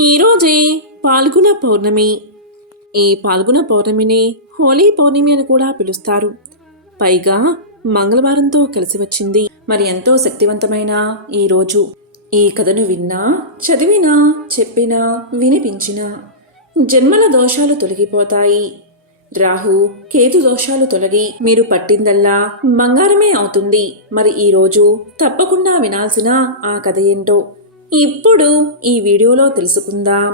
ఈరోజే పాల్గొన పౌర్ణమి. ఈ పాల్గొన పౌర్ణమిని హోలీ పౌర్ణమి అని కూడా పిలుస్తారు. పైగా మంగళవారంతో కలిసి వచ్చింది. మరి ఎంతో శక్తివంతమైన ఈ రోజు ఈ కథను విన్నా, చదివినా, చెప్పినా, వినిపించినా జన్మల దోషాలు తొలగిపోతాయి. రాహు కేతు దోషాలు తొలగి మీరు పట్టిందల్లా బంగారమే అవుతుంది. మరి ఈ రోజు తప్పకుండా వినాల్సిన ఆ కథ ఏంటో ఇప్పుడు ఈ వీడియోలో తెలుసుకుందాం.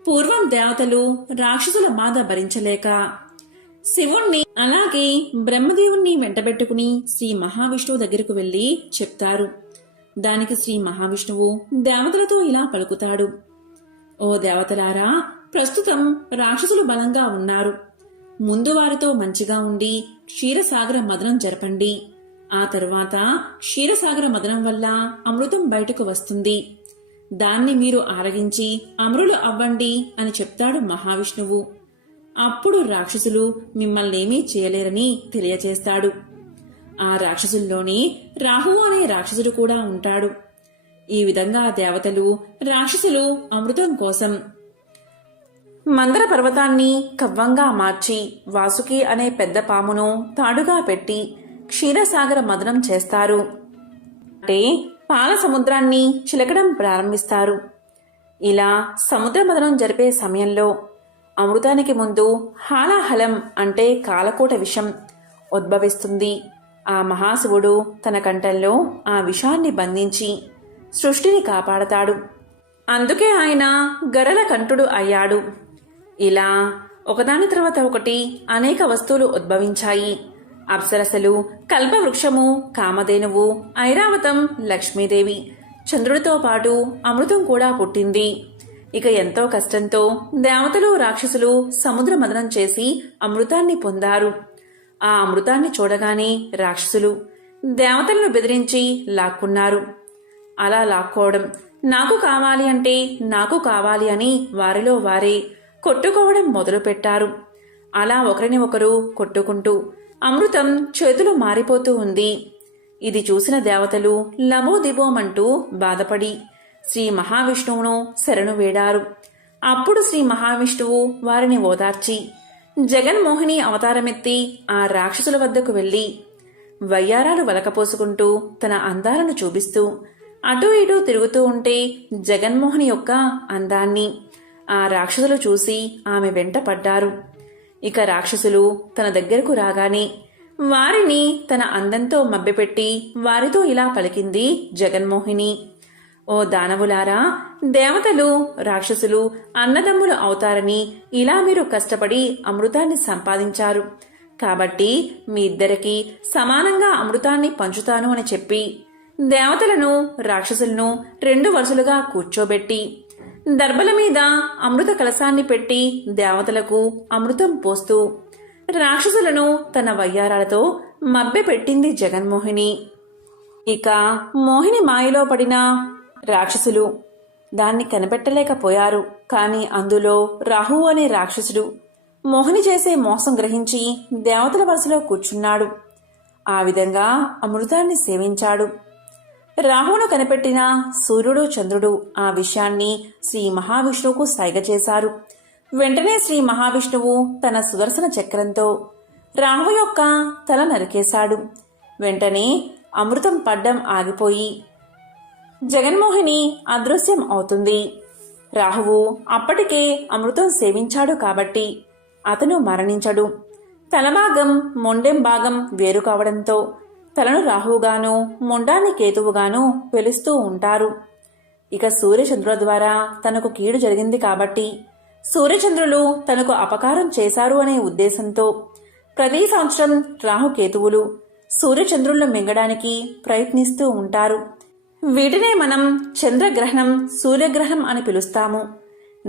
పూర్వం దేవతలు రాక్షసుల బాధ భరించలేక శివుణ్ణి అలాగే బ్రహ్మదేవుణ్ణి వెంటబెట్టుకుని శ్రీ మహావిష్ణువు దగ్గరకు వెళ్లి చెప్తారు. దానికి శ్రీ మహావిష్ణువు దేవతలతో ఇలా పలుకుతాడు. ఓ దేవతలారా, ప్రస్తుతం రాక్షసులు బలంగా ఉన్నారు. ముందు వారితో మంచిగా ఉండి క్షీరసాగర మదనం జరపండి. ఆ తరువాత క్షీరసాగర మదనం వల్ల అమృతం బయటకు వస్తుంది. దాన్ని మీరు ఆరగించి అమరులు అవ్వండి అని చెప్తాడు మహావిష్ణువు. అప్పుడు రాక్షసులు మిమ్మల్నేమీ చేయలేరని తెలియచేస్తాడు. ఆ రాక్షసుల్లోనే రాహువు అనే రాక్షసుడు కూడా ఉంటాడు. ఈ విధంగా దేవతలు, రాక్షసులు అమృతం కోసం మందర పర్వతాన్ని కవ్వంగా మార్చి వాసుకి అనే పెద్ద పామును తాడుగా పెట్టి క్షీరసాగర మదనం చేస్తారు. అంటే పాల సముద్రాన్ని చిలకడం ప్రారంభిస్తారు. ఇలా సముద్ర మదనం జరిపే సమయంలో అమృతానికి ముందు హాలాహలం అంటే కాలకోట విషం ఉద్భవిస్తుంది. ఆ మహాశివుడు తన కంఠంలో ఆ విషాన్ని బంధించి సృష్టిని కాపాడతాడు. అందుకే ఆయన గరల కంఠుడు అయ్యాడు. ఇలా ఒకదాని తర్వాత ఒకటి అనేక వస్తువులు ఉద్భవించాయి. అప్సరసలు, కల్పవృక్షము, కామధేనువు, ఐరావతం, లక్ష్మీదేవి, చంద్రుడితో పాటు అమృతం కూడా పుట్టింది. ఇక ఎంతో కష్టంతో దేవతలు, రాక్షసులు సముద్ర మదనం చేసి అమృతాన్ని పొందారు. ఆ అమృతాన్ని చూడగానే రాక్షసులు దేవతలను బెదిరించి లాక్కున్నారు. అలా లాక్కోవడం, నాకు కావాలి అంటే నాకు కావాలి అని వారిలో వారే కొట్టుకోవడం మొదలుపెట్టారు. అలా ఒకరిని ఒకరు కొట్టుకుంటూ అమృతం చేతులు మారిపోతూ ఉంది. ఇది చూసిన దేవతలు లబోదిబోమంటూ బాధపడి శ్రీ మహావిష్ణువును శరణు వేడారు. అప్పుడు శ్రీ మహావిష్ణువు వారిని ఓదార్చి జగన్మోహిని అవతారమెత్తి ఆ రాక్షసుల వద్దకు వెళ్లి వయ్యారాలు వలకపోసుకుంటూ తన అందాలను చూపిస్తూ అటూ ఇటూ తిరుగుతూ ఉంటే జగన్మోహిని యొక్క అందాన్ని ఆ రాక్షసులు చూసి ఆమె వెంట పడ్డారు. ఇక రాక్షసులు తన దగ్గరకు రాగానే వారిని తన అందంతో మభ్యపెట్టి వారితో ఇలా పలికింది జగన్మోహిని. ఓ దానవులారా, దేవతలు, రాక్షసులు అన్నదమ్ములు అవుతారని ఇలా మీరు కష్టపడి అమృతాన్ని సంపాదించారు. కాబట్టి మీ ఇద్దరికీ సమానంగా అమృతాన్ని పంచుతాను అని చెప్పి దేవతలను, రాక్షసులను 2 వరుసలుగా కూర్చోబెట్టి దర్భల మీద అమృత కలశాన్ని పెట్టి దేవతలకు అమృతం పోస్తూ రాక్షసులను తన వయ్యారాలతో మభ్యపెట్టింది జగన్మోహిని. ఇక మోహిని మాయలో పడిన రాక్షసులు దాన్ని కనిపెట్టలేకపోయారు. కాని అందులో రాహు అనే రాక్షసుడు మోహిని చేసే మోసం గ్రహించి దేవతల వరుసలో కూర్చున్నాడు. ఆ విధంగా అమృతాన్ని సేవించాడు. రాహువును కనిపెట్టిన సూర్యుడు, చంద్రుడు ఆ విషయాన్ని శ్రీ మహావిష్ణువుకు సైగ చేశారు. వెంటనే శ్రీ మహావిష్ణువు తన సుదర్శన చక్రంతో రాహు యొక్క తల నరికేశాడు. వెంటనే అమృతం పడ్డం ఆగిపోయి జగన్మోహిని అదృశ్యం అవుతుంది. రాహువు అప్పటికే అమృతం సేవించాడు కాబట్టి అతను మరణించడు. తలభాగం, మొండెం భాగం వేరు కావడంతో తలను రాహువుగాను, మొండాన్ని కేతువుగాను పిలుస్తూ ఉంటారు. ఇక సూర్యచంద్రుల ద్వారా తనకు కీడు జరిగింది కాబట్టి సూర్యచంద్రులు తనకు అపకారం చేశారు అనే ఉద్దేశంతో ప్రతి సంవత్సరం రాహుకేతువులు సూర్యచంద్రులను మింగడానికి ప్రయత్నిస్తూ ఉంటారు. వీటినే మనం చంద్రగ్రహణం, సూర్యగ్రహణం అని పిలుస్తాము.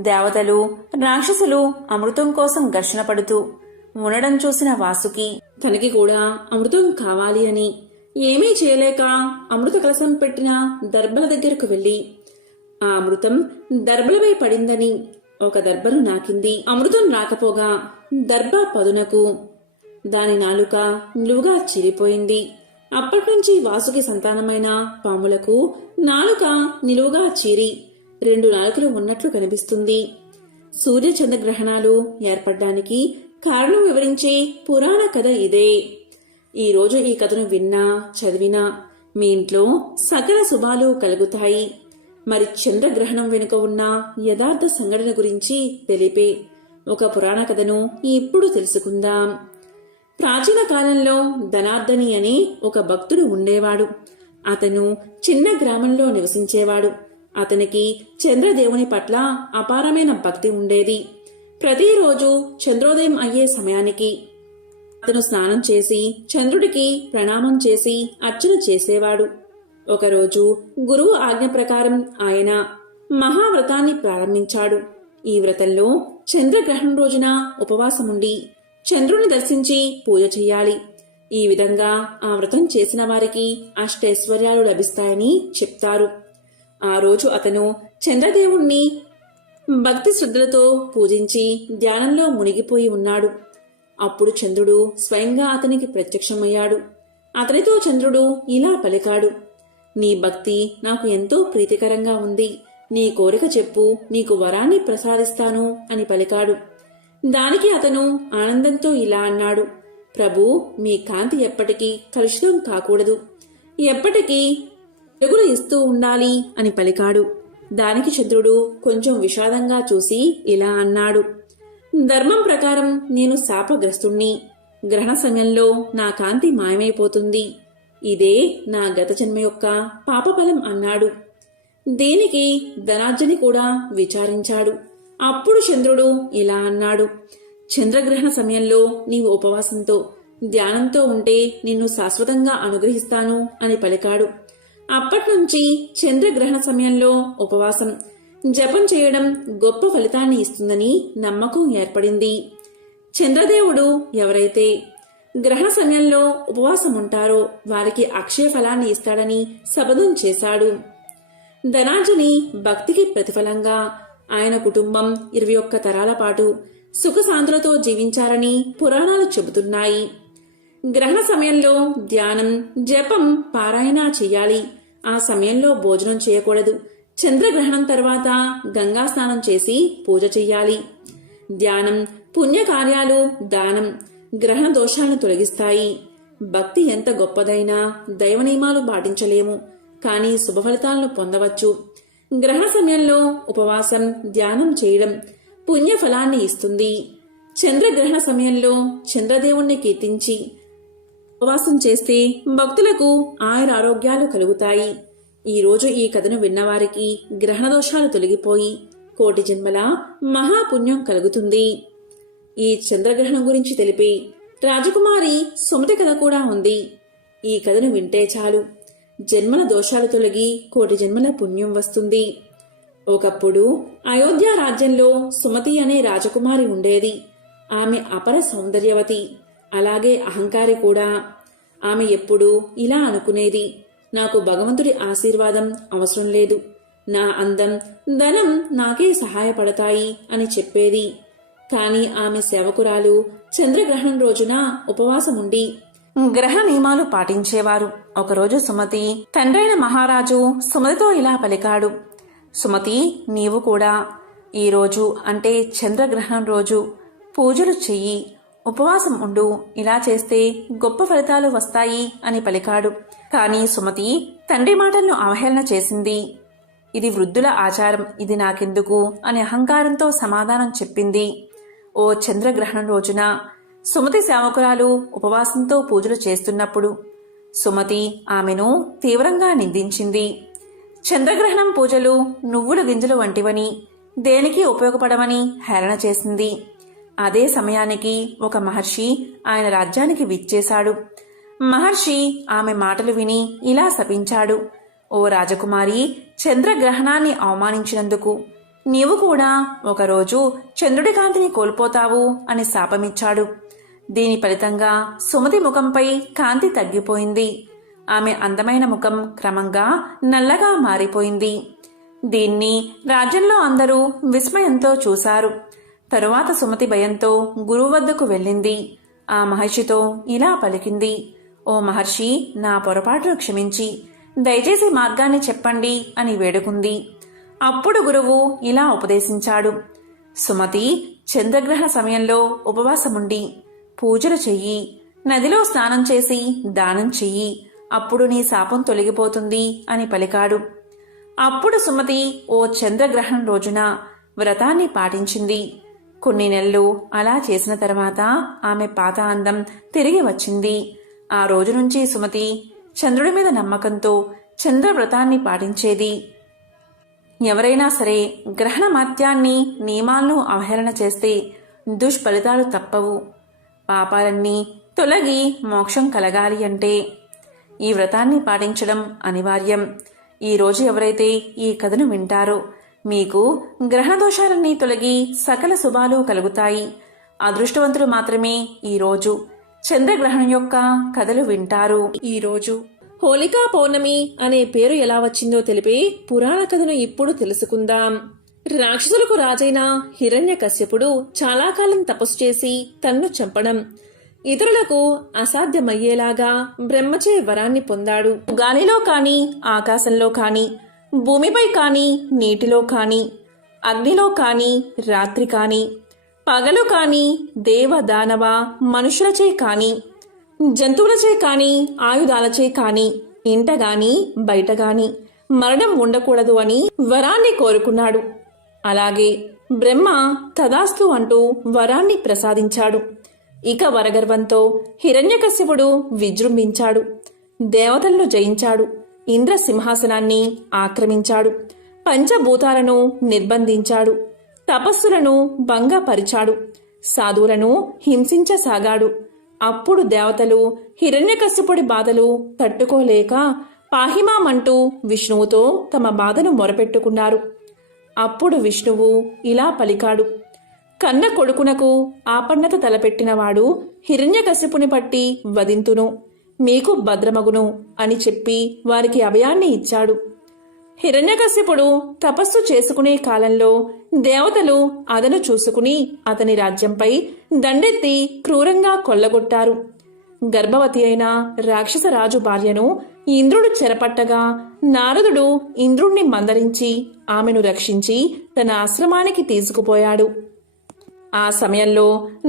దేవతలు, రాక్షసులు అమృతం కోసం ఘర్షణ పడుతూ ఉండడం చూసిన వాసుకి తనకి కూడా అమృతం కావాలి అని ఏమీ చేయలేక అమృత కలశం పెట్టిన దర్భల దగ్గరకు వెళ్లి ఆ అమృతం దర్భలపై పడిందని ఒక దర్భను నాకింది. అమృతం రాకపోగా దర్భ పదునకు దాని నాలుక నిలువుగా చిరిపోయింది. అప్పటినుంచి వాసుకి సంతానమైన పాములకు నాలుక నిలువుగా చీరి 2 నాలుకలు ఉన్నట్లు కనిపిస్తుంది. సూర్య చంద్రగ్రహణాలు ఏర్పడ్డానికి కారణం వివరించే పురాణ కథ ఇదే. ఈరోజు ఈ కథను విన్నా చదివినా మీ ఇంట్లో సకల శుభాలు కలుగుతాయి. మరి చంద్రగ్రహణం వెనుక ఉన్న యథార్థ సంఘటన గురించి తెలిపే ఒక పురాణ కథను ఇప్పుడు తెలుసుకుందాం. ప్రాచీన కాలంలో ధనార్దని అనే ఒక భక్తుడు ఉండేవాడు. అతను చిన్న గ్రామంలో నివసించేవాడు. అతనికి చంద్రదేవుని పట్ల అపారమైన భక్తి ఉండేది. ప్రతిరోజు చంద్రోదయం అయ్యే సమయానికి అతను స్నానం చేసి చంద్రుడికి ప్రణామం చేసి అర్చన చేసేవాడు. ఒకరోజు గురువు ఆజ్ఞ ప్రకారం ఆయన మహావ్రతాన్ని ప్రారంభించాడు. ఈ వ్రతంలో చంద్రగ్రహణం రోజున ఉపవాసముండి చంద్రుని దర్శించి పూజ చెయ్యాలి. ఈ విధంగా ఆ వ్రతం చేసిన వారికి అష్టైశ్వర్యాలు లభిస్తాయని చెప్తారు. ఆ రోజు అతను చంద్రదేవుణ్ణి భక్తి శ్రద్ధలతో పూజించి ధ్యానంలో మునిగిపోయి ఉన్నాడు. అప్పుడు చంద్రుడు స్వయంగా అతనికి ప్రత్యక్షమయ్యాడు. అతనితో చంద్రుడు ఇలా పలికాడు, నీ భక్తి నాకు ఎంతో ప్రీతికరంగా ఉంది. నీ కోరిక చెప్పు, నీకు వరాన్ని ప్రసాదిస్తాను అని పలికాడు. దానికి అతను ఆనందంతో ఇలా అన్నాడు, ప్రభూ, మీ కాంతి ఎప్పటికీ కలుషితం కాకూడదు, ఎప్పటికీ వెలుగులు ఇస్తూ ఉండాలి అని పలికాడు. దానికి చంద్రుడు కొంచెం విషాదంగా చూసి ఇలా అన్నాడు, ధర్మం ప్రకారం నేను శాపగ్రస్తుణ్ణి. గ్రహణ సమయంలో నా కాంతి మాయమైపోతుంది. ఇదే నా గత జన్మ యొక్క పాపఫలం అన్నాడు. దీనికి ధనార్జని కూడా విచారించాడు. అప్పుడు చంద్రుడు ఇలా అన్నాడు, చంద్రగ్రహణ సమయంలో నీవు ఉపవాసంతో ధ్యానంతో ఉంటే నిన్ను శాశ్వతంగా అనుగ్రహిస్తాను అని పలికాడు. అప్పట్నుంచి చంద్రగ్రహణ సమయంలో ఉపవాసం జపం చేయడం గొప్ప ఫలితాన్ని ఇస్తుందని నమ్మకం ఏర్పడింది. చంద్రదేవుడు ఎవరైతే గ్రహణ సమయంలో ఉపవాసం ఉంటారో వారికి అక్షయ ఫలాన్ని ఇస్తాడని శపథం చేశాడు. ధనార్జని భక్తికి ప్రతిఫలంగా ఆయన కుటుంబం 21 తరాల పాటు సుఖశాంతులతో జీవించారని పురాణాలు చెబుతున్నాయి. గ్రహణ సమయంలో ధ్యానం, జపం, పారాయణ చెయ్యాలి. ఆ సమయంలో భోజనం చేయకూడదు. చంద్రగ్రహణం తర్వాత గంగా స్నానం చేసి పూజ చెయ్యాలి. ధ్యానం, పుణ్యకార్యాలు, దానం గ్రహణ దోషాలను తొలగిస్తాయి. భక్తి ఎంత గొప్పదైనా దైవ నియమాలు పాటించలేము, కానీ శుభ ఫలితాలను పొందవచ్చు. గ్రహణ సమయంలో ఉపవాసం, ధ్యానం చేయడం పుణ్య ఫలాన్ని ఇస్తుంది. చంద్రగ్రహణ సమయంలో చంద్రదేవుణ్ణి కీర్తించి ఉపవాసం చేస్తే భక్తులకు ఆయురారోగ్యాలు కలుగుతాయి. ఈరోజు ఈ కథను విన్నవారికి గ్రహణ దోషాలు తొలగిపోయి కోటి జన్మల మహాపుణ్యం కలుగుతుంది. ఈ చంద్రగ్రహణం గురించి తెలిపి రాజకుమారి సుమతి కథ కూడా ఉంది. ఈ కథను వింటే చాలు, జన్మల దోషాలు తొలగి కోటి జన్మల పుణ్యం వస్తుంది. ఒకప్పుడు అయోధ్య రాజ్యంలో సుమతి అనే రాజకుమారి ఉండేది. ఆమె అపర సౌందర్యవతి, అలాగే అహంకారి కూడా. ఆమె ఎప్పుడూ ఇలా అనుకునేది, నాకు భగవంతుడి ఆశీర్వాదం అవసరం లేదు, నా అందం, ధనం నాకే సహాయపడతాయి అని చెప్పేది. కాని ఆమె సేవకురాలు చంద్రగ్రహణం రోజున ఉపవాసముండి గ్రహ నియమాలు పాటించేవారు. ఒకరోజు సుమతి తండ్రైన మహారాజు సుమతితో ఇలా పలికాడు, సుమతి, నీవు కూడా ఈరోజు అంటే చంద్రగ్రహణం రోజు పూజలు చెయ్యి, ఉపవాసం ఉండు. ఇలా చేస్తే గొప్ప ఫలితాలు వస్తాయి అని పలికాడు. కాని సుమతి తండ్రి మాటలను అవహేళన చేసింది. ఇది వృద్ధుల ఆచారం, ఇది నాకెందుకు అని అహంకారంతో సమాధానం చెప్పింది. ఓ చంద్రగ్రహణం రోజున సుమతి సేవకురాలు ఉపవాసంతో పూజలు చేస్తున్నప్పుడు సుమతి ఆమెను తీవ్రంగా నిందించింది. చంద్రగ్రహణం పూజలు నువ్వుల గింజలు వంటివని, దేనికి ఉపయోగపడవని హేళన చేసింది. అదే సమయానికి ఒక మహర్షి ఆయన రాజ్యానికి విచ్చేశాడు. మహర్షి ఆమె మాటలు విని ఇలా శపించాడు, ఓ రాజకుమారి, చంద్రగ్రహణాన్ని అవమానించినందుకు నీవు కూడా ఒకరోజు చంద్రుడి కాంతిని కోల్పోతావు అని శాపమిచ్చాడు. దీని ఫలితంగా సుమతి ముఖంపై కాంతి తగ్గిపోయింది. ఆమె అందమైన ముఖం క్రమంగా నల్లగా మారిపోయింది. దీన్ని రాజ్యంలో అందరూ విస్మయంతో చూశారు. తరువాత సుమతి భయంతో గురువు వద్దకు వెళ్ళింది. ఆ మహర్షితో ఇలా పలికింది, ఓ మహర్షి, నా పొరపాటును క్షమించి దయచేసి మార్గాన్ని చెప్పండి అని వేడుకుంది. అప్పుడు గురువు ఇలా ఉపదేశించాడు. సుమతి, చంద్రగ్రహణ సమయంలో ఉపవాసముండి పూజలు చెయ్యి, నదిలో స్నానం చేసి దానం చెయ్యి, అప్పుడు నీ శాపం తొలగిపోతుంది అని పలికాడు. అప్పుడు సుమతి ఓ చంద్రగ్రహణం రోజున వ్రతాన్ని పాటించింది. కొన్ని నెలలు అలా చేసిన తర్వాత ఆమె పాత అందం తిరిగి వచ్చింది. ఆ రోజు నుంచి సుమతి చంద్రుడి మీద నమ్మకంతో చంద్రవ్రతాన్ని పాటించేది. ఎవరైనా సరే గ్రహణ మత్యాన్ని నియమాలను అవహేళన చేస్తే దుష్ఫలితాలు తప్పవు. పాపాలన్నీ తొలగి మోక్షం కలగాలి అంటే ఈ వ్రతాన్ని పాటించడం అనివార్యం. ఈరోజు ఎవరైతే ఈ కథను వింటారో మీకు గ్రహణ దోషాలన్నీ తొలగి సకల శుభాలు కలుగుతాయి. అదృష్టవంతులు మాత్రమే ఈరోజు చంద్రగ్రహణం యొక్క కథలు వింటారు. ఈరోజు హోళికా పౌర్ణమి అనే పేరు ఎలా వచ్చిందో తెలిపే పురాణ కథను ఇప్పుడు తెలుసుకుందాం. రాక్షసులకు రాజైన హిరణ్యకశ్యపుడు చాలా కాలం తపస్సు చేసి తన్ను చంపడం, ఇతరులకు అసాధ్యమయ్యేలాగా బ్రహ్మచే వరాన్ని పొందాడు. గాలిలో కాని, ఆకాశంలో కాని, భూమిపై కాని, నీటిలో కాని, అగ్నిలో కాని, రాత్రి కాని, పగలు కాని, దేవ దానవ మనుషులచే కాని, జంతువులచే కాని, ఆయుధాలచే కాని, ఇంట గాని బయట గాని మరణం ఉండకూడదు అని వరాన్ని కోరుకున్నాడు. అలాగే బ్రహ్మ తదాస్తు అంటూ వరాన్ని ప్రసాదించాడు. ఇక వరగర్వంతో హిరణ్యకశ్యపుడు విజృంభించాడు. దేవతలను జయించాడు. ఇంద్ర సింహాసనాన్ని ఆక్రమించాడు. పంచభూతాలను నిర్బంధించాడు. తపస్సులను భంగపరిచాడు. సాధువులను హింసించసాగాడు. అప్పుడు దేవతలు హిరణ్యకశ్యపుడి బాధలు తట్టుకోలేక పాహిమామంటూ విష్ణువుతో తమ బాధను మొరపెట్టుకున్నారు. అప్పుడు విష్ణువు ఇలా పలికాడు. కన్న కొడుకునకు ఆపన్నత తలపెట్టినవాడు హిరణ్యకశ్యపుని పట్టి వధింతును, మీకు భద్రమగును అని చెప్పి వారికి అభయాన్ని ఇచ్చాడు. హిరణ్యకశ్యపుడు తపస్సు చేసుకునే కాలంలో దేవతలు అదను చూసుకుని అతని రాజ్యంపై దండెత్తి క్రూరంగా కొల్లగొట్టారు. గర్భవతి అయిన రాక్షసరాజు భార్యను ఇంద్రుడు చెరపట్టగా నారదుడు ఇంద్రుణ్ణి మందరించి ఆమెను రక్షించి తన ఆశ్రమానికి తీసుకుపోయాడు. ఆ సమయంలో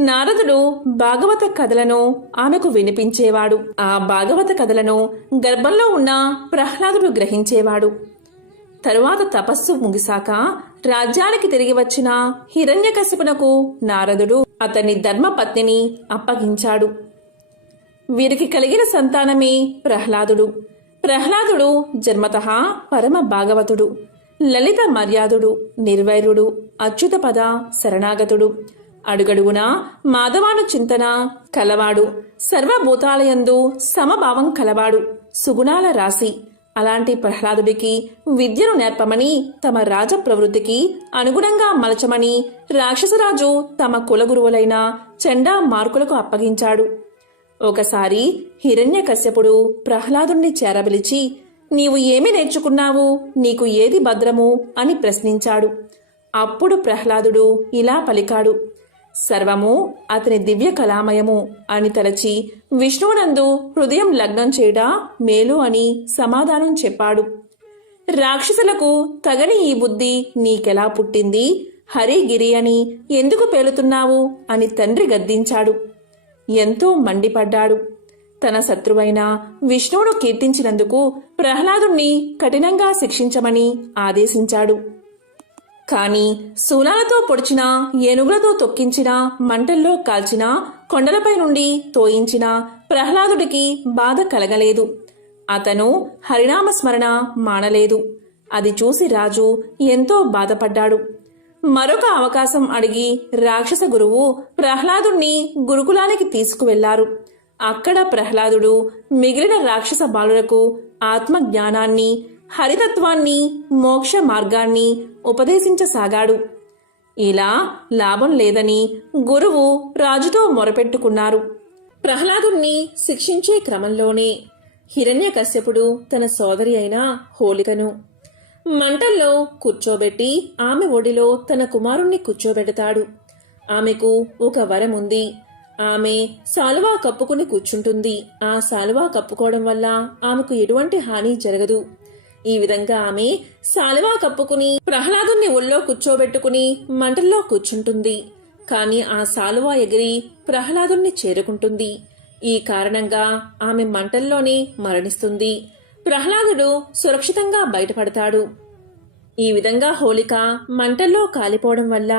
నారదుడు భాగవత కథలను ఆమెకు వినిపించేవాడు. ఆ భాగవత కథలను గర్భంలో ఉన్న ప్రహ్లాదుడు గ్రహించేవాడు. తరువాత తపస్సు ముగిశాక రాజ్యానికి తిరిగి వచ్చిన హిరణ్యకశిపునకు నారదుడు అతని ధర్మపత్నిని అప్పగించాడు. వీరికి కలిగిన సంతానమే ప్రహ్లాదుడు. ప్రహ్లాదుడు జన్మతః పరమ భాగవతుడు, లలిత మర్యాదుడు, నిర్వైరుడు, అచ్యుతపద శరణాగతుడు, అడుగడుగునా మాధవాను చింతన కలవాడు, సర్వభూతాలయందు సమభావం కలవాడు, సుగుణాల రాశి. అలాంటి ప్రహ్లాదుడికి విద్యను నేర్పమని, తమ రాజ ప్రవృత్తికి అనుగుణంగా మలచమని రాక్షసరాజు తమ కులగురువులైన చండా మార్కులకు అప్పగించాడు. ఒకసారి హిరణ్యకశ్యపుడు ప్రహ్లాదుణ్ణి చేరబిలిచి, నీవు ఏమి నేర్చుకున్నావు, నీకు ఏది భద్రము అని ప్రశ్నించాడు. అప్పుడు ప్రహ్లాదుడు ఇలా పలికాడు. సర్వము అతని దివ్య కళామయము అని తలచి విష్ణువునందు హృదయం లగ్నం చేయడా మేలు అని సమాధానం చెప్పాడు. రాక్షసులకు తగని ఈ బుద్ధి నీకెలా పుట్టింది, హరిగిరి అని ఎందుకు పేలుతున్నావు అని తండ్రి గద్దించాడు. ఎంతో మండిపడ్డాడు. తన శత్రువైన విష్ణువును కీర్తించినందుకు ప్రహ్లాదుణ్ణి కఠినంగా శిక్షించమని ఆదేశించాడు. కాని శూలాలతో పొడిచినా, ఏనుగులతో తొక్కించినా, మంటల్లో కాల్చినా, కొండలపై నుండి తోయించిన ప్రహ్లాదుడికి బాధ కలగలేదు. అతను హరినామస్మరణ మానలేదు. అది చూసి రాజు ఎంతో బాధపడ్డాడు. మరొక అవకాశం అడిగి రాక్షస గురువు ప్రహ్లాదుణ్ణి గురుకులానికి తీసుకువెళ్లారు. అక్కడ ప్రహ్లాదుడు మిగిలిన రాక్షస బాలులకు ఆత్మజ్ఞానాన్ని, హరితత్వాన్ని, మోక్ష మార్గాన్ని ఉపదేశించసాగాడు. ఇలా లాభం లేదని గురువు రాజుతో మొరపెట్టుకున్నారు. ప్రహ్లాదుణ్ణి శిక్షించే క్రమంలోనే హిరణ్యకశ్యపుడు తన సోదరి అయిన హోళికను మంటల్లో కూర్చోబెట్టి ఆమె ఒడిలో తన కుమారుణ్ణి కూర్చోబెడతాడు. ఆమెకు ఒక వరం ఉంది. ఆమె శాలువా కప్పుకుని కూర్చుంటుంది. ఆ శాలువా కప్పుకోవడం వల్ల ఆమెకు ఎటువంటి హాని జరగదు. ఈ విధంగా ఆమె శాలువా కప్పుకుని ప్రహ్లాదుని ఒళ్ళో కూర్చోబెట్టుకుని మంటల్లో కూర్చుంటుంది. కాని ఆ శాలువా ఎగిరి ప్రహ్లాదుని చేరుకుంటుంది. ఈ కారణంగా ఆమె మంటల్లోనే మరణిస్తుంది. ప్రహ్లాదుడు సురక్షితంగా బయటపడతాడు. ఈ విధంగా హోళిక మంటల్లో కాలిపోవడం వల్ల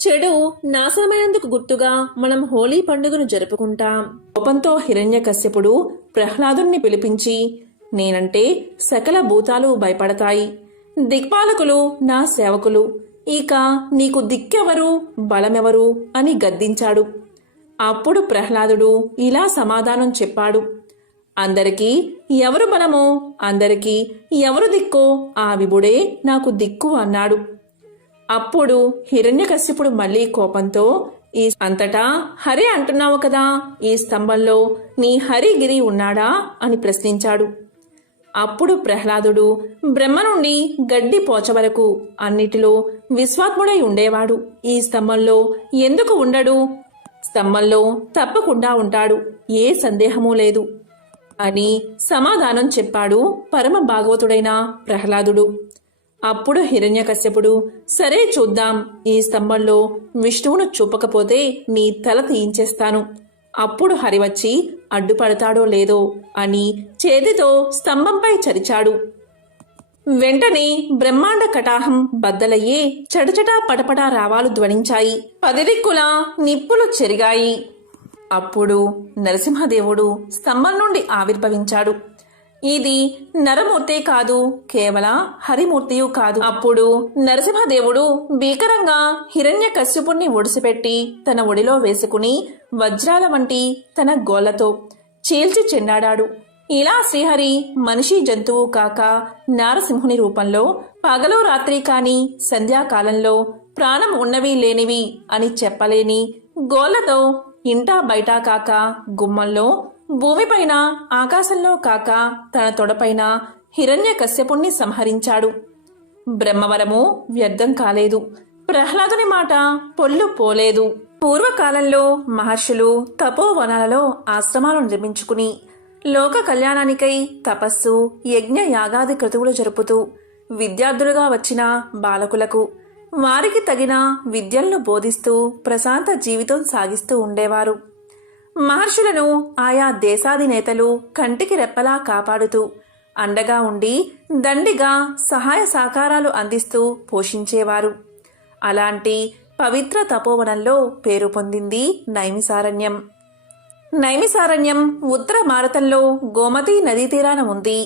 చెడు నాశనమైనందుకు గుర్తుగా మనం హోళీ పండుగను జరుపుకుంటాం. కోపంతో హిరణ్యకశ్యపుడు ప్రహ్లాదుని పిలిపించి, నేనంటే సకల భూతాలు భయపడతాయి. దిక్పాలకులు నా సేవకులు, ఇక నీకు దిక్కెవరు, బలమెవరు అని గద్దించాడు. అప్పుడు ప్రహ్లాదుడు ఇలా సమాధానం చెప్పాడు. అందరికీ ఎవరు బలమో, అందరికీ ఎవరు దిక్కో ఆ విభుడే నాకు దిక్కు అన్నాడు. అప్పుడు హిరణ్యకశ్యపుడు మళ్లీ కోపంతో, ఈ అంతటా హరి అంటున్నావు కదా, ఈ స్తంభంలో నీ హరిగిరి ఉన్నాడా అని ప్రశ్నించాడు. అప్పుడు ప్రహ్లాదుడు బ్రహ్మ నుండి గడ్డి పోచ వరకు అన్నిటిలో విశ్వాత్ముడై ఉండేవాడు. ఈ స్తంభంలో ఎందుకు ఉండడు? స్తంభంలో తప్పకుండా ఉంటాడు, ఏ సందేహమూ లేదు అని సమాధానం చెప్పాడు పరమ భాగవతుడైన ప్రహ్లాదుడు. అప్పుడు హిరణ్యకశ్యపుడు, సరే చూద్దాం, ఈ స్తంభంలో విష్ణువును చూపకపోతే నీ తల తీయించేస్తాను, అప్పుడు హరివచ్చి అడ్డుపడతాడో లేదో అని చేతితో స్తంభంపై చరిచాడు. వెంటనే బ్రహ్మాండ కటాహం బద్దలయ్యే చటచటా పటపటా రావాలు ధ్వనించాయి. 10 దిక్కులా నిప్పులు చెరిగాయి. అప్పుడు నరసింహదేవుడు స్తంభం నుండి ఆవిర్భవించాడు. ఇది నరమూర్తే కాదు, కేవల హరిమూర్తియు కాదు. అప్పుడు నరసింహదేవుడు భీకరంగా హిరణ్యకశ్యపుణ్ణి ఒడిసిపెట్టి తన ఒడిలో వేసుకుని వజ్రాల వంటి తన గోళ్లతో చీల్చి చెండాడాడు. ఇలా శ్రీహరి మనిషి జంతువు కాక నారసింహుని రూపంలో పగలు రాత్రి కాని సంధ్యాకాలంలో ప్రాణం ఉన్నవి లేనివి అని చెప్పలేని గోళ్లతో ఇంటా బయటా కాక గుమ్మంలో, భూమిపైన, ఆకాశంలో కాక తన తొడపైన హిరణ్యకశ్యపుణ్ణి సంహరించాడు. బ్రహ్మవరము వ్యర్థం కాలేదు. ప్రహ్లాదుని మాట పొల్లు పోలేదు. పూర్వకాలంలో మహర్షులు తపోవనాలలో ఆశ్రమాలు నిర్మించుకుని లోక కళ్యాణానికై తపస్సు, యజ్ఞ యాగాది క్రతువులు జరుపుతూ విద్యార్థులుగా వచ్చిన బాలకులకు వారికి తగిన విద్యలను బోధిస్తూ ప్రశాంత జీవితం సాగిస్తూ ఉండేవారు. మహర్షులను ఆయా దేశాధినేతలు కంటికి రెప్పలా కాపాడుతూ అండగా ఉండి దండిగా సహాయ సహకారాలు అందిస్తూ పోషించేవారు. అలాంటి పవిత్ర తపోవనంలో పేరు పొందింది నైమిసారణ్యం. నైమిసారణ్యం ఉత్తర భారతంలో గోమతీ నదీ తీరాన ఉంది.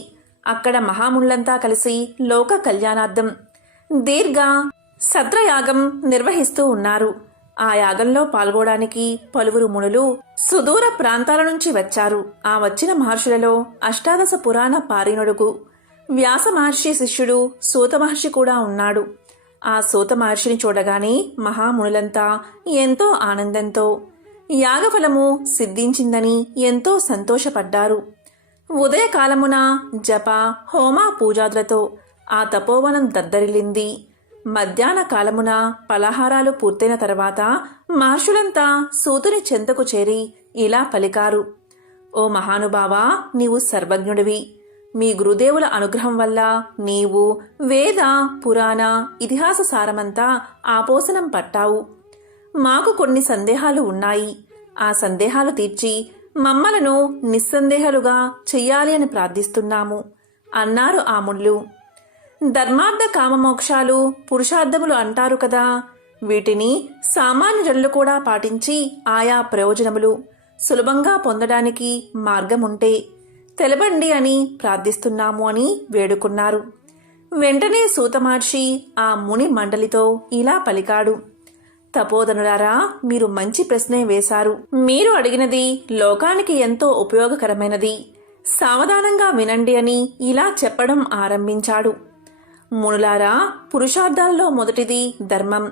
అక్కడ మహామునులంతా కలిసి లోక కళ్యాణార్థం దీర్ఘ సత్రయాగం నిర్వహిస్తూ ఉన్నారు. ఆ యాగంలో పాల్గొనడానికి పలువురు మునులు సుదూర ప్రాంతాల నుంచి వచ్చారు. ఆ వచ్చిన మహర్షులలో అష్టాదశ పురాణ పారీణుడుకు వ్యాస మహర్షి శిష్యుడు సూత మహర్షి కూడా ఉన్నాడు. ఆ సూత మహర్షిని చూడగానే మహామునులంతా ఎంతో ఆనందంతో యాగఫలము సిద్ధించిందని ఎంతో సంతోషపడ్డారు. ఉదయకాలమున జప, హోమ, పూజాదులతో ఆ తపోవనం దద్దరిల్లింది. మధ్యాహ్న కాలమున పలహారాలు పూర్తయిన తర్వాత మహర్షులంతా సూతుని చెంతకు చేరి ఇలా పలికారు. ఓ మహానుభావా, నీవు సర్వజ్ఞుడివి. మీ గురుదేవుల అనుగ్రహం వల్ల నీవు వేద, పురాణ, ఇతిహాస సారమంతా ఆపోసనం పట్టావు. మాకు కొన్ని సందేహాలు ఉన్నాయి. ఆ సందేహాలు తీర్చి మమ్మలను నిస్సందేహాలుగా చెయ్యాలి అని ప్రార్థిస్తున్నాము అన్నారు ఆ మునులు. ధర్మార్థ కామమోక్షాలు పురుషార్థములు అంటారు కదా, వీటిని సామాన్య జనులు కూడా పాటించి ఆయా ప్రయోజనములు సులభంగా పొందడానికి మార్గముంటే తెలపండి అని ప్రార్థిస్తున్నాము అని వేడుకున్నారు. వెంటనే సూత మహర్షి ఆ ముని మండలితో ఇలా పలికాడు. తపోధనులారా, మీరు మంచి ప్రశ్నే వేశారు. మీరు అడిగినది లోకానికి ఎంతో ఉపయోగకరమైనది. సావధానంగా వినండి అని ఇలా చెప్పడం ఆరంభించాడు. మునులారా, పురుషార్థాలలో మొదటిది ధర్మం.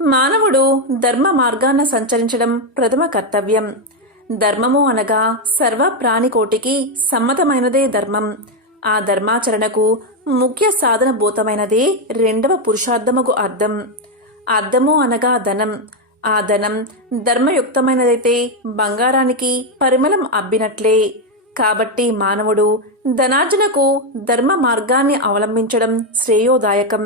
మానవుడు ధర్మ మార్గాన సంచరించడం ప్రథమ కర్తవ్యం. ధర్మము అనగా సర్వ ప్రాణికోటికి సమ్మతమైనదే ధర్మం. ఆ ధర్మాచరణకు ముఖ్య సాధన భూతమైనదే రెండవ పురుషార్థముకు అర్థం. అర్థము అనగా ధనం. ఆ ధనం ధర్మయుక్తమైనదైతే బంగారానికి పరిమళం అబ్బినట్లే. కాబట్టి మానవుడు ధనార్జనకు ధర్మ మార్గాన్ని అవలంబించడం శ్రేయోదాయకం.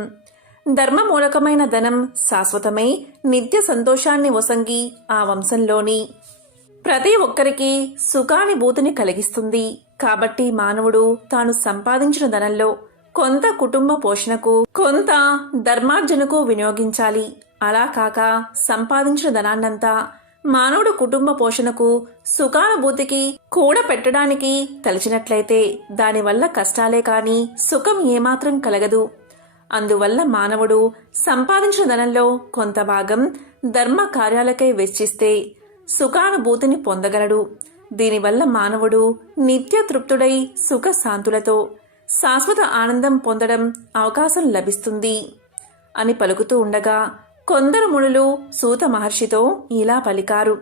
ధర్మమూలకమైన ధనం శాశ్వతమై నిత్య సంతోషాన్ని వసంగి ఆ వంశంలోని ప్రతి ఒక్కరికి సుఖానుభూతిని కలిగిస్తుంది. కాబట్టి మానవుడు తాను సంపాదించిన ధనంలో కొంత కుటుంబ పోషణకు, కొంత ధర్మార్జనకు వినియోగించాలి. అలా కాక సంపాదించిన ధనాన్నంతా మానవుడు కుటుంబ పోషణకు, సుఖానుభూతికి కూడపెట్టడానికి తలచినట్లయితే దానివల్ల కష్టాలే కాని సుఖం ఏమాత్రం కలగదు. అందువల్ల మానవుడు సంపాదించిన ధనంలో కొంత భాగం ధర్మ కార్యాలకై వెచ్చిస్తే సుఖానుభూతిని పొందగలడు. దీనివల్ల మానవుడు నిత్య తృప్తుడై సుఖశాంతులతో శాశ్వత ఆనందం పొందడం అవకాశం లభిస్తుంది అని పలుకుతూ ఉండగా కొందరు మునులు సూత మహర్షితో ఇలా పలికారు.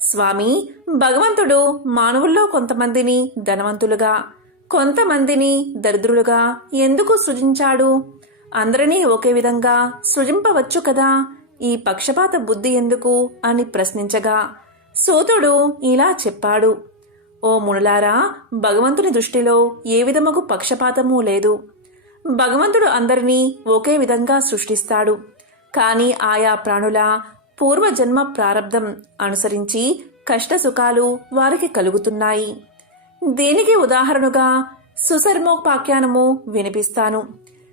స్వామి, భగవంతుడు మానవుల్లో కొంతమందిని ధనవంతులుగా, కొంతమందిని దరిద్రులుగా ఎందుకు సృజించాడు? అందరినీ ఒకే విధంగా సృజింపవచ్చు కదా, ఈ పక్షపాత బుద్ధి ఎందుకు అని ప్రశ్నించగా సూతుడు ఇలా చెప్పాడు. ఓ మునులారా, భగవంతుని దృష్టిలో ఏ విధముకు పక్షపాతమూ లేదు. భగవంతుడు అందరినీ ఒకే విధంగా సృష్టిస్తాడు. కానీ ఆయా ప్రాణుల పూర్వజన్మ ప్రారబ్ధం అనుసరించి కష్టసుఖాలు వారికి కలుగుతున్నాయి. దీనికి ఉదాహరణగా సుసర్మోపాఖ్యానము వినిపిస్తాను,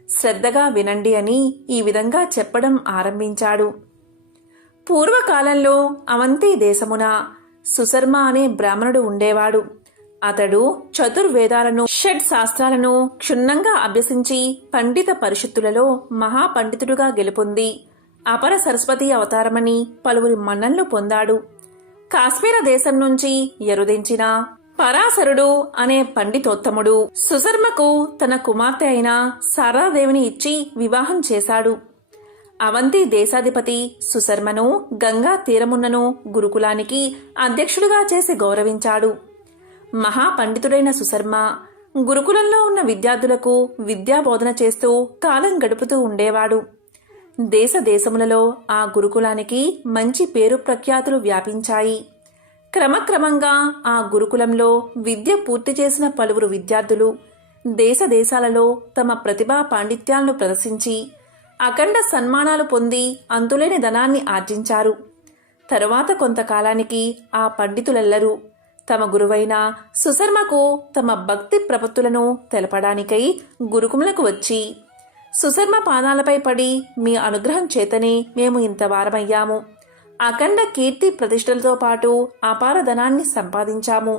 శ్రద్ధగా వినండి అని ఈ విధంగా చెప్పడం ఆరంభించాడు. పూర్వకాలంలో అవంతి దేశమున సుశర్మ అనే బ్రాహ్మణుడు ఉండేవాడు. అతడు చతుర్వేదాలను, షడ్ శాస్త్రాలను క్షుణ్ణంగా అభ్యసించి పండిత పరిషత్తులలో మహాపండితుడుగా గెలుపొంది అపర సరస్వతి అవతారమని పలువురి మన్ననలు పొందాడు. కాశ్మీర దేశం నుంచి ఎరుదించిన పరాశరుడు అనే పండితోత్తముడు సుశర్మకు తన కుమార్తె అయిన శారదాదేవిని ఇచ్చి వివాహం చేశాడు. అవంతి దేశాధిపతి సుశర్మను గంగా తీరమున్నను గురుకులానికి అధ్యక్షుడిగా చేసి గౌరవించాడు. మహాపండితుడైన సుశర్మ గురుకులంలో ఉన్న విద్యార్థులకు విద్యాబోధన చేస్తూ కాలం గడుపుతూ ఉండేవాడు. దేశ దేశములలో ఆ గురుకులానికి మంచి పేరు ప్రఖ్యాతులు వ్యాపించాయి. క్రమక్రమంగా ఆ గురుకులంలో విద్య పూర్తి చేసిన పలువురు విద్యార్థులు దేశ దేశాలలో తమ ప్రతిభా పాండిత్యాలను ప్రదర్శించి అఖండ సన్మానాలు పొంది అంతులేని ధనాన్ని ఆర్జించారు. తరువాత కొంతకాలానికి ఆ పండితులెల్లరూ తమ గురువైన సుశర్మకు తమ భక్తి ప్రపత్తులను తెలపడానికై గురుకుములకు వచ్చి, సుశర్మ పాదాలపై పడి మీ అనుగ్రహం చేతనే మేము ఇంతవారమయ్యాము, అఖండ కీర్తి ప్రతిష్టలతో పాటు అపార ధనాన్ని సంపాదించాము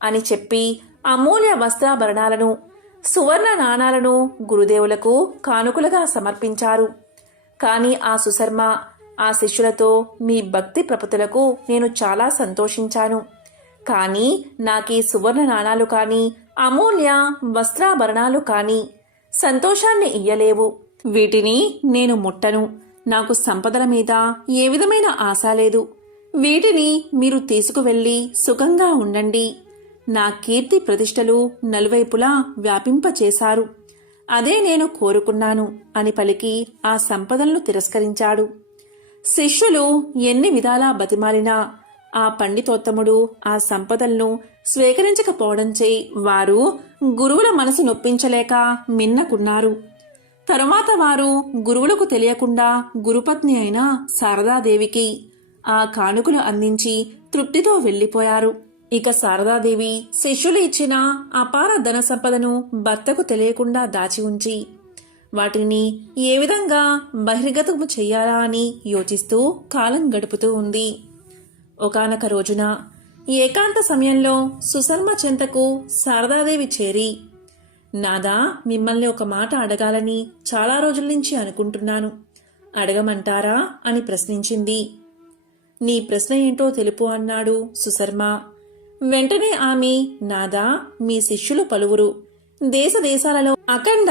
అని చెప్పి అమూల్య వస్త్రాభరణాలను, సువర్ణ నాణాలను గురుదేవులకు కానుకలుగా సమర్పించారు. కాని ఆ సుశర్మ ఆ శిష్యులతో, మీ భక్తి ప్రపత్తులకు నేను చాలా సంతోషించాను, కానీ నాకీ సువర్ణ నాణాలు కాని అమూల్య వస్త్రాభరణాలు కాని సంతోషాన్ని ఇయ్యలేవు. వీటిని నేను ముట్టను. నాకు సంపదల మీద ఏ విధమైన ఆశ లేదు. వీటిని మీరు తీసుకువెళ్ళి సుఖంగా ఉండండి. నా కీర్తి ప్రతిష్టలు నలువైపులా వ్యాపింపచేశారు. అదే నేను కోరుకున్నాను అని పలికి ఆ సంపదలను తిరస్కరించాడు. శిష్యులు ఎన్ని విధాలా బతిమాలినా ఆ పండితోత్తముడు ఆ సంపదలను స్వీకరించకపోవడంచే వారు గురువుల మనసు నొప్పించలేక మిన్నకున్నారు. తరువాత వారు గురువులకు తెలియకుండా గురుపత్ని అయిన శారదాదేవికి ఆ కానుకలు అందించి తృప్తితో వెళ్లిపోయారు. ఇక శారదాదేవి శిష్యులు ఇచ్చిన అపార ధన సంపదను భర్తకు తెలియకుండా దాచి ఉంచి వాటిని ఏ విధంగా బహిర్గతము చెయ్యాలా అని యోచిస్తూ కాలం గడుపుతూ ఉంది. ఒకానొక రోజున ఏకాంత సమయంలో సుశర్మ చెంతకు శారదాదేవి చేరి, నాదా, మిమ్మల్ని ఒక మాట అడగాలని చాలా రోజుల నుంచి అనుకుంటున్నాను, అడగమంటారా అని ప్రశ్నించింది. నీ ప్రశ్న ఏంటో తెలుపు అన్నాడు సుశర్మ. వెంటనే ఆమె, నాదా, మీ శిష్యులు పలువురు దేశ దేశాలలో అఖండ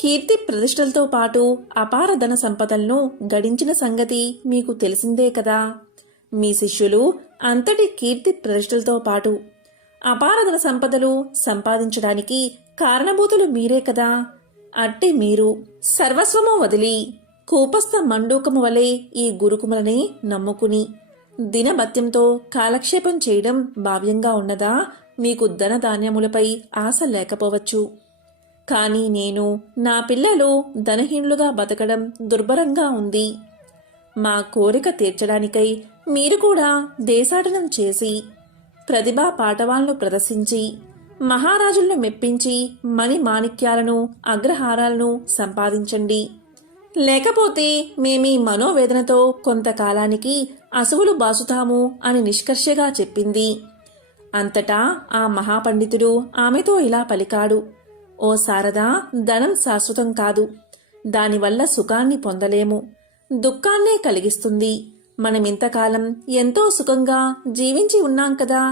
కీర్తి ప్రతిష్టలతో పాటు అపార ధన సంపదలను గడించిన సంగతి మీకు తెలిసిందే కదా. మీ శిష్యులు అంతటి కీర్తి ప్రతిష్టలతో పాటు అపార ధన సంపదలు సంపాదించడానికి కారణభూతులు మీరే కదా. అట్టి మీరు సర్వస్వము వదిలి కూపస్థ మండూకము వలె ఈ గురుకుమలని నమ్ముకుని దినభత్యంతో కాలక్షేపం చేయడం భావ్యంగా ఉన్నదా మీకు ధనధాన్యములపై ఆశ లేకపోవచ్చు. కానీ నేను, నా పిల్లలు ధనహీనులుగా బతకడం దుర్భరంగా ఉంది. మా కోరిక తీర్చడానికై మీరు కూడా దేశాటనం చేసి, ప్రతిభా పాటవాలను ప్రదర్శించి, మహారాజులను మెప్పించి మణి మాణిక్యాలను, అగ్రహారాలను సంపాదించండి. లేకపోతే మేమీ మనోవేదనతో కొంతకాలానికి అసువులు బాసుతాము అని నిష్కర్షగా చెప్పింది. అంతటా ఆ మహాపండితుడు ఆమెతో ఇలా పలికాడు. ఓ శారదా, ధనం శాశ్వతం కాదు. దానివల్ల సుఖాన్ని పొందలేము, దుఃఖాన్నే కలిగిస్తుంది. మనమింతకాలం ఎంతో సుఖంగా జీవించి ఉన్నాం కదా.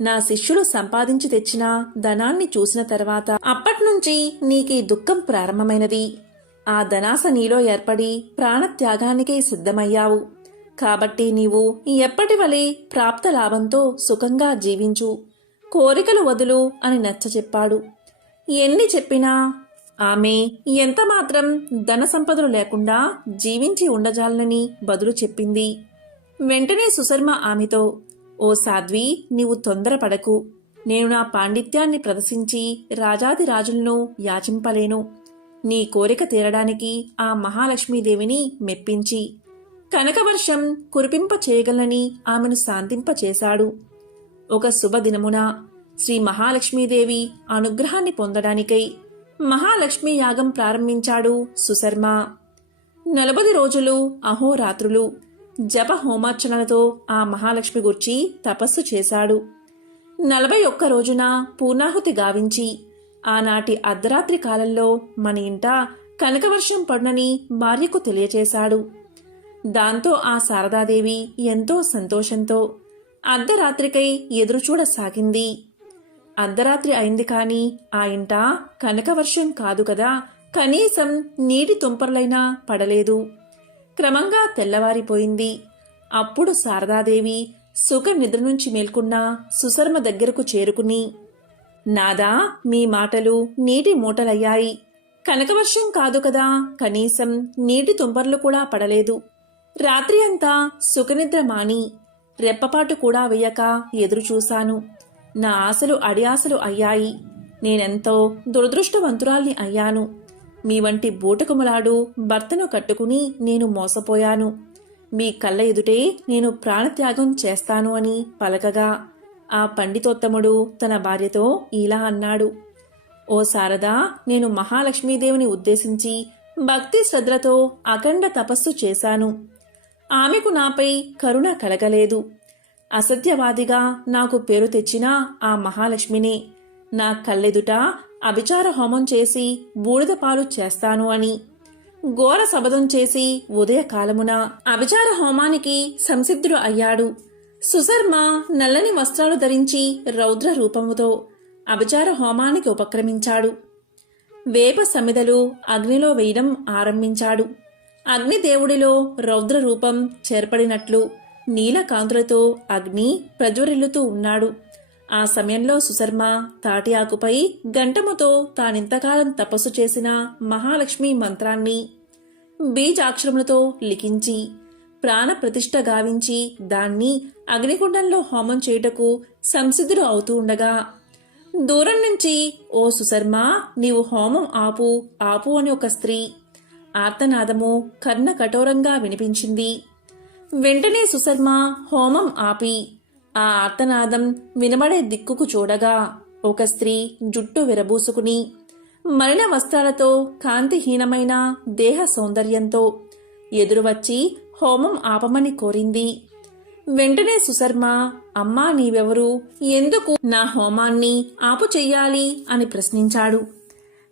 నా శిష్యులు సంపాదించి తెచ్చిన ధనాన్ని చూసిన తర్వాత అప్పట్నుంచి నీకీ దుఃఖం ప్రారంభమైనది. ఆ ధనాశ నీలో ఏర్పడి ప్రాణత్యాగానికే సిద్ధమయ్యావు. కాబట్టి నీవు ఎప్పటివలే ప్రాప్త లాభంతో సుఖంగా జీవించు, కోరికలు వదులు అని నచ్చచెప్పాడు. ఎన్ని చెప్పినా ఆమె ఎంతమాత్రం ధన సంపదలు లేకుండా జీవించి ఉండజాలనని బదులు చెప్పింది. వెంటనే సుశర్మ ఆమెతో, ఓ సాధ్వి, నీవు తొందరపడకు. నేను నా పాండిత్యాన్ని ప్రదర్శించి రాజాదిరాజులను యాచింపలేను. నీ కోరిక తీరడానికి ఆ మహాలక్ష్మీదేవిని మెప్పించి కనకవర్షం కురిపింప చేయగలనని ఆమెను శాంతింపచేశాడు. ఒక శుభదినమున శ్రీ మహాలక్ష్మీదేవి అనుగ్రహాన్ని పొందడానికై మహాలక్ష్మీ యాగం ప్రారంభించాడు సుశర్మ. 40 రోజులు అహోరాత్రులు జప హోమార్చనలతో ఆ మహాలక్ష్మి గుర్చి తపస్సు చేశాడు. 41 రోజున పూర్ణాహుతి గావించి ఆనాటి అర్ధరాత్రి కాలంలో మన ఇంట కనకవర్షం పడునని భార్యకు తెలియచేశాడు. దాంతో ఆ శారదాదేవి ఎంతో సంతోషంతో అర్ధరాత్రికై ఎదురుచూడసాగింది. అర్ధరాత్రి అయింది కాని ఆ ఇంట కనకవర్షం కాదు కదా, కనీసం నీటి తుంపర్లైనా పడలేదు. క్రమంగా తెల్లవారిపోయింది. అప్పుడు శారదాదేవి సుఖ నిద్ర నుంచి మేల్కొన్న సుశర్మ దగ్గరకు చేరుకుని, నాదా, మీ మాటలు నీటి మూటలయ్యాయి. కనకవర్షం కాదు కదా, కనీసం నీటి తుంపర్లు కూడా పడలేదు. రాత్రి అంతా సుఖనిద్ర మాని రెప్పపాటు కూడా వేయక ఎదురుచూశాను. నా ఆశలు అడియాసలు అయ్యాయి. నేనెంతో దురదృష్టవంతురాల్ని అయ్యాను. మీ వంటి బూటకుమలాడు భర్తను కట్టుకుని నేను మోసపోయాను. మీ కళ్ళ ఎదుటే నేను ప్రాణత్యాగం చేస్తాను అని పలకగా ఆ పండితోత్తముడు తన భార్యతో ఇలా అన్నాడు. ఓ శారదా, నేను మహాలక్ష్మీదేవిని ఉద్దేశించి భక్తి శ్రద్ధలతో అఖండ తపస్సు చేశాను. ఆమెకు నాపై కరుణ కలగలేదు. అసత్యవాదిగా నాకు పేరు తెచ్చిన ఆ మహాలక్ష్మిని నా కళ్ళెదుట అభిచార హోమం చేసి బూడిద పాలు చేస్తాను అని ఘోర శపథం చేసి ఉదయకాలమున అభిచార హోమానికి సంసిద్ధుడు అయ్యాడు. సుశర్మ నల్లని వస్త్రాలు ధరించి రౌద్ర రూపముతో అభిచార హోమానికి ఉపక్రమించాడు. వేప సమిదలు అగ్నిలో వేయడం ఆరంభించాడు. అగ్నిదేవుడిలో రౌద్ర రూపం చేర్పడినట్లు నీలకాంతులతో అగ్ని ప్రజ్వరిల్లుతూ ఉన్నాడు. ఆ సమయంలో సుశర్మ తాటి ఆకుపై గంటముతో తానింతకాలం తపస్సు చేసిన మహాలక్ష్మి మంత్రాన్ని బీజాక్షరములతో లిఖించి ప్రాణప్రతిష్ఠ గావించి దాన్ని అగ్నికుండంలో హోమం చేయుటకు సంసిద్ధుడు అవుతూ ఉండగా దూరం నుంచి, ఓ సుశర్మ, నీవు హోమం ఆపు ఆపు అని ఒక స్త్రీ ఆర్తనాదము కర్ణ కఠోరంగా వినిపించింది. వెంటనే సుశర్మ హోమం ఆపి ఆ ఆర్తనాదం వినబడే దిక్కుకు చూడగా ఒక స్త్రీ జుట్టు విరబూసుకుని మలిన వస్త్రాలతో కాంతిహీనమైన దేహ సౌందర్యంతో ఎదురువచ్చి హోమం ఆపమని కోరింది. వెంటనే సుశర్మ, అమ్మా, నీవెవరు, ఎందుకు నా హోమాన్ని ఆపు చెయ్యాలి అని ప్రశ్నించాడు.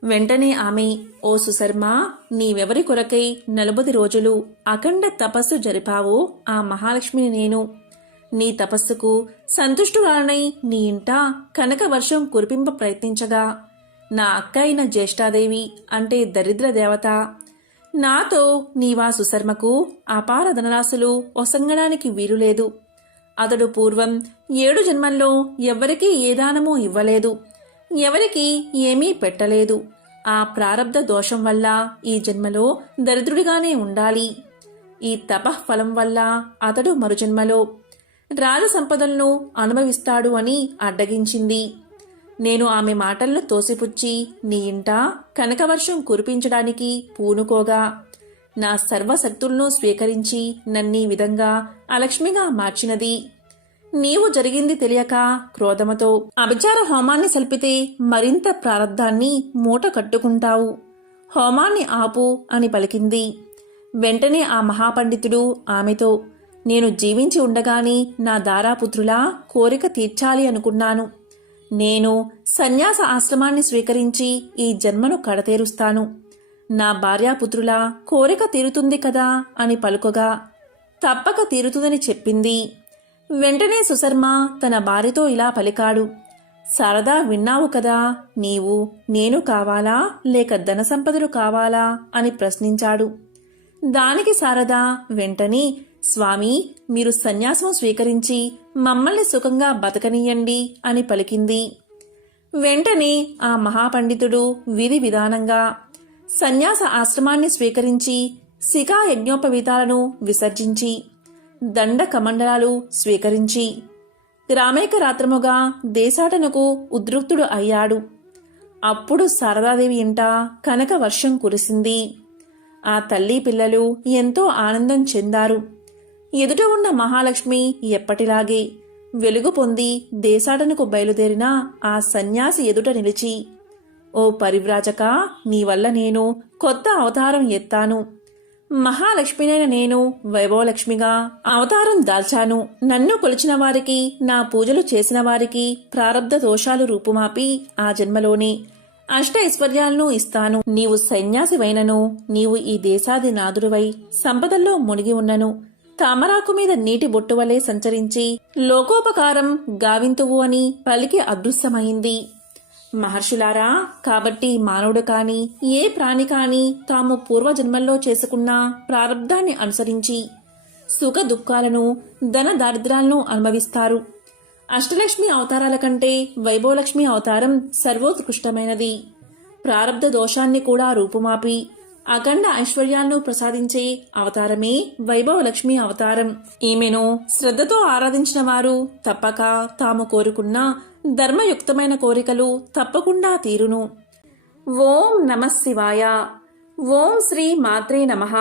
వెంటనే ఆమె, ఓ సుశర్మ, నీవెవరి కొరకై 40 రోజులు అఖండ తపస్సు జరిపావో ఆ మహాలక్ష్మిని నేను. నీ తపస్సుకు సంతుష్టురాలనై నీ ఇంట కనక వర్షం కురిపింప ప్రయత్నించగా నా అక్క అయిన జ్యేష్ఠాదేవి అంటే దరిద్ర దేవత నాతో నీవా సుశర్మకు అపార ధనరాశులు ఒసంగడానికి వీలులేదు. అతడు పూర్వం 7 జన్మల్లో ఎవ్వరికీ ఏ దానమూ ఇవ్వలేదు, ఎవరికి ఏమీ పెట్టలేదు. ఆ ప్రారబ్ధ దోషం వల్ల ఈ జన్మలో దరిద్రుడిగానే ఉండాలి. ఈ తపఃఫలం వల్ల అతడు మరుజన్మలో రాజ సంపదలను అనుభవిస్తాడు అని అడ్డగించింది. నేను ఆమె మాటలను తోసిపుచ్చి నీ ఇంట కనకవర్షం కురిపించడానికి పూనుకోగా నా సర్వశక్తులను స్వీకరించి నన్నీ విధంగా అలక్ష్మిగా మార్చినది. నీవు జరిగింది తెలియక క్రోధముతో అభిచార హోమాన్ని సల్పితే మరింత ప్రారబ్ధాన్ని మూట కట్టుకుంటావు. హోమాన్ని ఆపు అని పలికింది. వెంటనే ఆ మహాపండితుడు ఆమెతో నేను జీవించి ఉండగాని నా దారాపుత్రులా కోరిక తీర్చాలి అనుకున్నాను. నేను సన్యాస ఆశ్రమాన్ని స్వీకరించి ఈ జన్మను కడతేరుస్తాను. నా భార్యాపుత్రుల కోరిక తీరుతుంది కదా అని పలుకగా తప్పక తీరుతుందని చెప్పింది. వెంటనే సుశర్మ తన భార్యతో ఇలా పలికాడు. శారదా, విన్నావు కదా, నీవు నేను కావాలా లేక ధన సంపదలు కావాలా అని ప్రశ్నించాడు. దానికి శారద వెంటనే స్వామి, మీరు సన్యాసం స్వీకరించి మమ్మల్ని సుఖంగా బతకనీయండి అని పలికింది. వెంటనే ఆ మహాపండితుడు విధి విధానంగా సన్యాస ఆశ్రమాన్ని స్వీకరించి శిఖా యజ్ఞోపవీతాలను విసర్జించి దండ కమండలాలు స్వీకరించి రామేక రాత్రముగా దేశాటనకు ఉద్రుక్తుడు అయ్యాడు. అప్పుడు శారదాదేవి ఇంట కనక వర్షం కురిసింది. ఆ తల్లి పిల్లలు ఎంతో ఆనందం చెందారు. ఎదుట ఉన్న మహాలక్ష్మి ఎప్పటిలాగే వెలుగు పొంది దేశాటనకు బయలుదేరిన ఆ సన్యాసి ఎదుట నిలిచి, ఓ పరివ్రాజక, నీ వల్ల నేను కొత్త అవతారం ఎత్తాను. మహాలక్ష్మినైన నేను వైభవలక్ష్మిగా అవతారం దాల్చాను. నన్ను కొలిచిన వారికి, నా పూజలు చేసిన వారికి ప్రారబ్ధ దోషాలు రూపుమాపి ఆ జన్మలోనే అష్ట ఐశ్వర్యాలను ఇస్తాను. నీవు సన్యాసివైనను, నీవు ఈ దేశాది నాదుడివై సంపదల్లో మునిగి ఉన్నను, తామరాకు మీద నీటి బొట్టువలే సంచరించి లోకోపకారం గావింతువు అని పలికి అదృశ్యమైంది. మహర్షులారా, కాబట్టి మానవుడు కాని ఏ ప్రాణి కాని తాము పూర్వజన్మల్లో చేసుకున్న ప్రారబ్ధాన్ని అనుసరించి సుఖ దుఃఖాలను, ధన దారిద్రాలను అనుభవిస్తారు. అష్టలక్ష్మి అవతారాల కంటే వైభవలక్ష్మి అవతారం సర్వోత్కృష్టమైనది. ప్రారబ్ధ దోషాన్ని కూడా రూపుమాపి అఖండ ఐశ్వర్యాలను ప్రసాదించే అవతారమే వైభవలక్ష్మి అవతారం. ఈమెను శ్రద్ధతో ఆరాధించిన వారు తప్పక తాము కోరుకున్న ధర్మయుక్తమైన కోరికలు తప్పకుండా తీరును. ఓం నమః శివాయ. ఓం శ్రీ మాత్రే నమః.